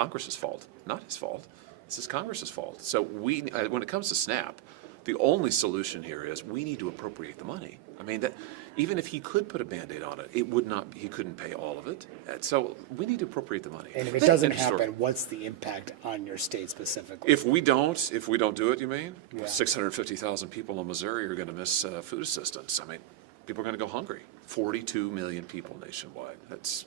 Congress's fault, not his fault. This is Congress's fault. So when it comes to SNAP, the only solution here is we need to appropriate the money. I mean, that even if he could put a Band-Aid on it, he couldn't pay all of it. So we need to appropriate the money. And if it doesn't happen, what's the impact on your state specifically? If we don't do it, you mean? Yeah. 650,000 people in Missouri are going to miss food assistance. I mean, people are going to go hungry. 42 million people nationwide. That's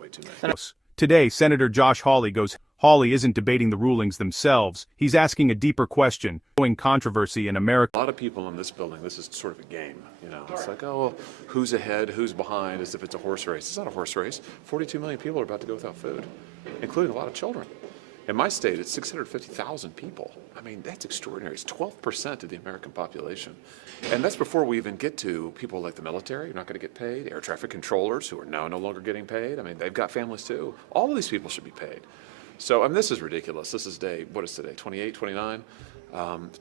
way too many. Today, Senator Josh Hawley goes, Hawley isn't debating the rulings themselves. He's asking a deeper question, showing controversy in America. A lot of people in this building, this is sort of a game, you know. It's like, oh, who's ahead, who's behind, as if it's a horse race. It's not a horse race. 42 million people are about to go without food, including a lot of children. In my state, it's 650,000 people. I mean, that's extraordinary. It's 12% of the American population. And that's before we even get to people like the military who are not going to get paid, air traffic controllers who are now no longer getting paid. I mean, they've got families too. All of these people should be paid. So, I mean, this is ridiculous. This is what is today, 28, 29?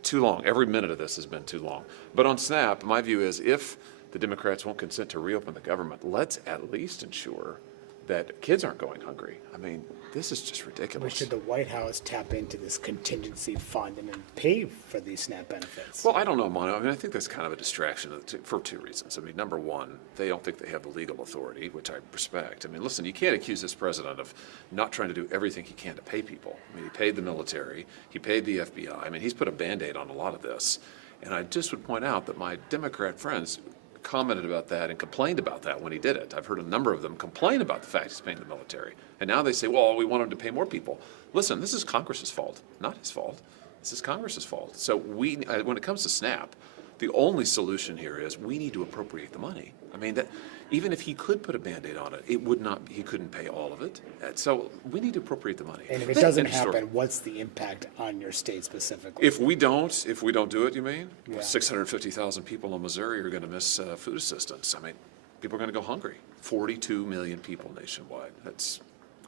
Too long. Every minute of this has been too long. But on SNAP, my view is if the Democrats won't consent to reopen the government, let's at least ensure that kids aren't going hungry. I mean, this is just ridiculous. But should the White House tap into this contingency fund and then pay for these SNAP benefits? Well, I don't know, Mono. I mean, I think that's kind of a distraction for two reasons. I mean, number one, they don't think they have the legal authority, which I respect. I mean, listen, you can't accuse this president of not trying to do everything he can to pay people. I mean, he paid the military, he paid the FBI. I mean, he's put a Band-Aid on a lot of this. And I just would point out that my Democrat friends commented about that and complained about that when he did it. I've heard a number of them complain about the fact he's paying the military. And now they say, well, we want him to pay more people. Listen, this is Congress's fault, not his fault. This is Congress's fault. So when it comes to SNAP, the only solution here is we need to appropriate the money. I mean, that even if he could put a Band-Aid on it, he couldn't pay all of it. So we need to appropriate the money. And if it doesn't happen, what's the impact on your state specifically? If we don't do it, you mean? Yeah. 650,000 people in Missouri are going to miss food assistance. I mean, people are going to go hungry. 42 million people nationwide. That's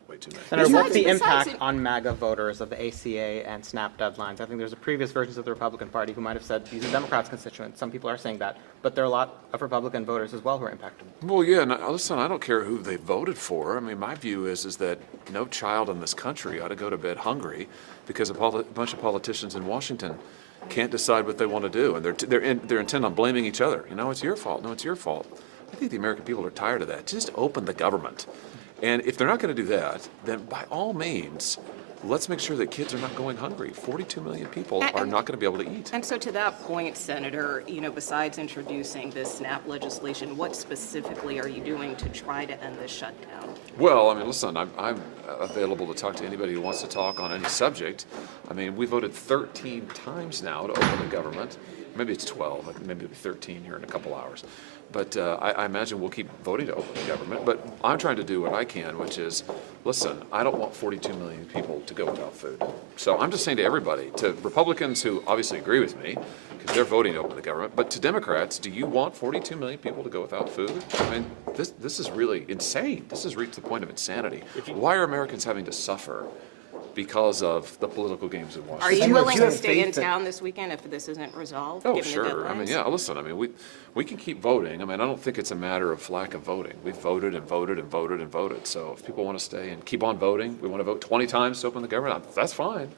way too many. Senator, what's the impact on MAGA voters of the ACA and SNAP deadlines? I think there's a previous versions of the Republican Party who might have said these are Democrats' constituents. Some people are saying that, but there are a lot of Republican voters as well who are impacted. Well, yeah, listen, I don't care who they voted for. I mean, my view is that no child in this country ought to go to bed hungry because a bunch of politicians in Washington can't decide what they want to do, and they're intent on blaming each other. You know, it's your fault. No, it's your fault. I think the American people are tired of that. Just open the government. And if they're not going to do that, then by all means, let's make sure that kids are not going hungry. 42 million people are not going to be able to eat. And so to that point, Senator, you know, besides introducing this SNAP legislation, what specifically are you doing to try to end this shutdown? Well, I mean, listen, I'm available to talk to anybody who wants to talk on any subject. I mean, we voted 13 times now to open the government. Maybe it's 12, maybe it'll be 13 here in a couple hours. But I imagine we'll keep voting to open the government. But I'm trying to do what I can, which is, listen, I don't want 42 million people to go without food. So I'm just saying to everybody, to Republicans who obviously agree with me, because they're voting to open the government, but to Democrats, do you want 42 million people to go without food? I mean, this is really insane. This has reached the point of insanity. Why are Americans having to suffer because of the political games in Washington? Are you willing to stay in town this weekend if this isn't resolved? Oh, given sure. The deadlines? I mean, yeah, listen, I mean, we can keep voting. I mean, I don't think it's a matter of lack of voting. We've voted and voted and voted and voted. So if people want to stay and keep on voting, we want to vote 20 times to open the government, that's fine.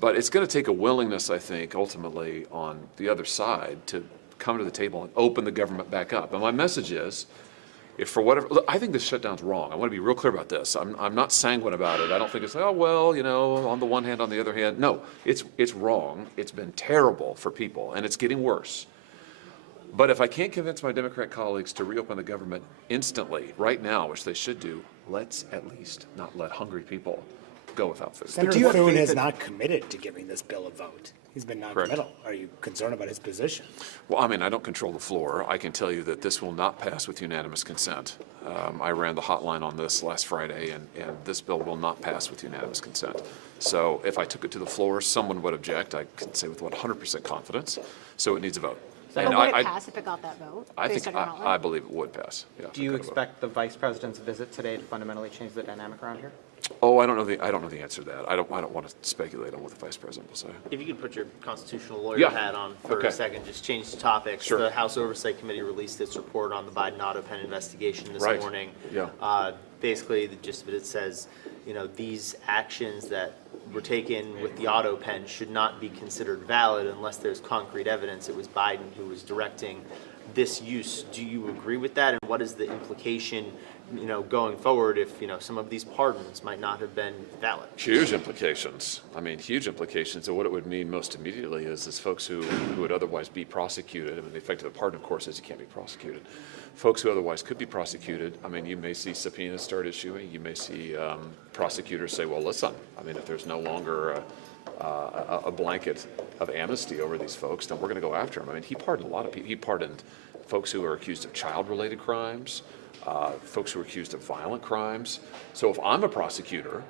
But it's going to take a willingness, I think, ultimately on the other side to come to the table and open the government back up. And my message is, if for whatever, look, I think this shutdown's wrong. I want to be real clear about this. I'm not sanguine about it. I don't think it's like, oh, well, you know, on the one hand, on the other hand. No, it's wrong. It's been terrible for people, and it's getting worse. But if I can't convince my Democrat colleagues to reopen the government instantly, right now, which they should do, let's at least not let hungry people go without food. Senator Thune has not committed to giving this bill a vote. He's been non-committal. Are you concerned about his position? Well, I mean, I don't control the floor. I can tell you that this will not pass with unanimous consent. I ran the hotline on this last Friday, and this bill will not pass with unanimous consent. So if I took it to the floor, someone would object. I can say with 100% confidence. So it needs a vote. But would it pass if it got that vote? I believe it would pass. Yeah, do you expect the vice president's visit today to fundamentally change the dynamic around here? Oh, I don't know the answer to that. I don't want to speculate on what the vice president will say. If you could put your constitutional lawyer hat on for a second, just change the topic. Sure. The House Oversight Committee released its report on the Biden auto pen investigation this morning. Yeah. Basically, the gist of it says, these actions that were taken with the auto pen should not be considered valid unless there's concrete evidence it was Biden who was directing this use. Do you agree with that? And what is the implication, going forward if, some of these pardons might not have been valid? Huge implications. I mean, huge implications. And what it would mean most immediately is folks who would otherwise be prosecuted. I mean, the effect of the pardon, of course, is you can't be prosecuted. Folks who otherwise could be prosecuted, I mean, you may see subpoenas start issuing. You may see prosecutors say, well, listen, I mean, if there's no longer a blanket of amnesty over these folks, then we're going to go after them. I mean, he pardoned a lot of people. He pardoned folks who are accused of child-related crimes, folks who are accused of violent crimes. So if I'm a prosecutor,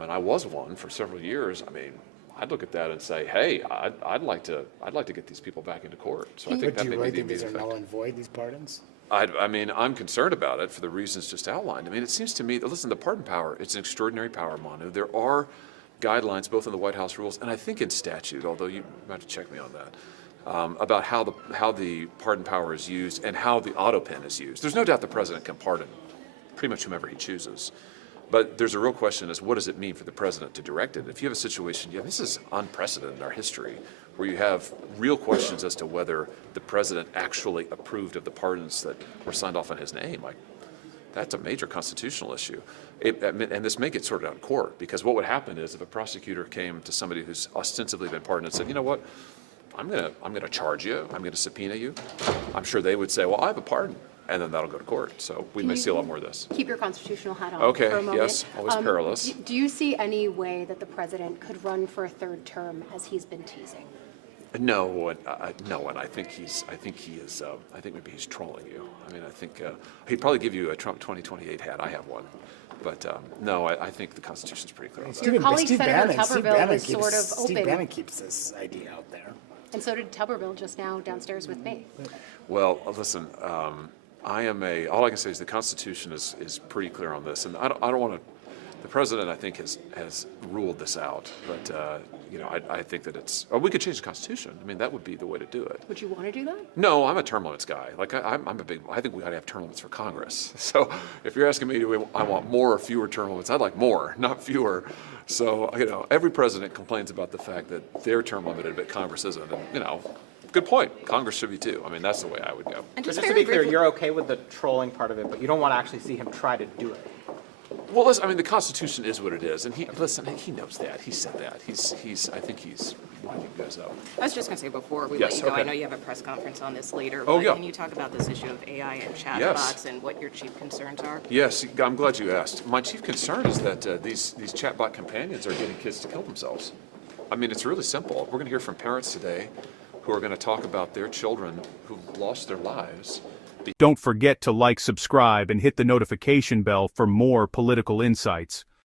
and I was one for several years, I mean, I'd look at that and say, hey, I'd like to get these people back into court. So I think that Do may you be really the think these immediate are effect. null and void, these pardons? I mean, I'm concerned about it for the reasons just outlined. I mean, it seems to me that, listen, the pardon power, it's an extraordinary power, Manu. There are guidelines, both in the White House rules and I think in statute, although you might have to check me on that, about how the pardon power is used and how the auto pen is used. There's no doubt the president can pardon pretty much whomever he chooses. But there's a real question is, what does it mean for the president to direct it? If you have a situation, this is unprecedented in our history, where you have real questions as to whether the president actually approved of the pardons that were signed off in his name. Like, that's a major constitutional issue. And this may get sorted out in court, because what would happen is if a prosecutor came to somebody who's ostensibly been pardoned and said, you know what, I'm gonna charge you, I'm gonna subpoena you, I'm sure they would say, well, I have a pardon. And then that'll go to court. So we may see a lot more of this. Keep your constitutional hat on Okay, for a moment. yes, always perilous. Do you see any way that the president could run for a third term, as he's been teasing? No, and I think maybe he's trolling you. I mean, I think he'd probably give you a Trump 2028 hat. I have one. But no, I think the Constitution's pretty clear on that. Your colleague, Senator Tuberville, was keeps, sort of Steve open. Bannon keeps this idea out there. And so did Tuberville just now downstairs with me. Well, listen, all I can say is the Constitution is pretty clear on this, and I don't want to. The president, I think, has ruled this out, but I think that we could change the Constitution. I mean, that would be the way to do it. Would you want to do that? No, I'm a term limits guy. Like I think we ought to have term limits for Congress. So if you're asking me, I want more or fewer term limits? I'd like more, not fewer. So every president complains about the fact that they're term limited, but Congress isn't. And good point. Congress should be too. I mean, that's the way I would go. But And just to very be clear, briefly- you're okay with the trolling part of it, but you don't want to actually see him try to do it. Well, listen, I mean, the Constitution is what it is, and he knows that. He said that. I think he's winding you guys up. I was just going to say before we Yes, let you go, I okay. know you have a press conference on this later, Oh, but yeah. can you talk about this issue of AI and chatbots Yes. and what your chief concerns are? Yes, I'm glad you asked. My chief concern is that these chatbot companions are getting kids to kill themselves. I mean, it's really simple. We're going to hear from parents today who are going to talk about their children who've lost their lives. Don't forget to like, subscribe, and hit the notification bell for more political insights.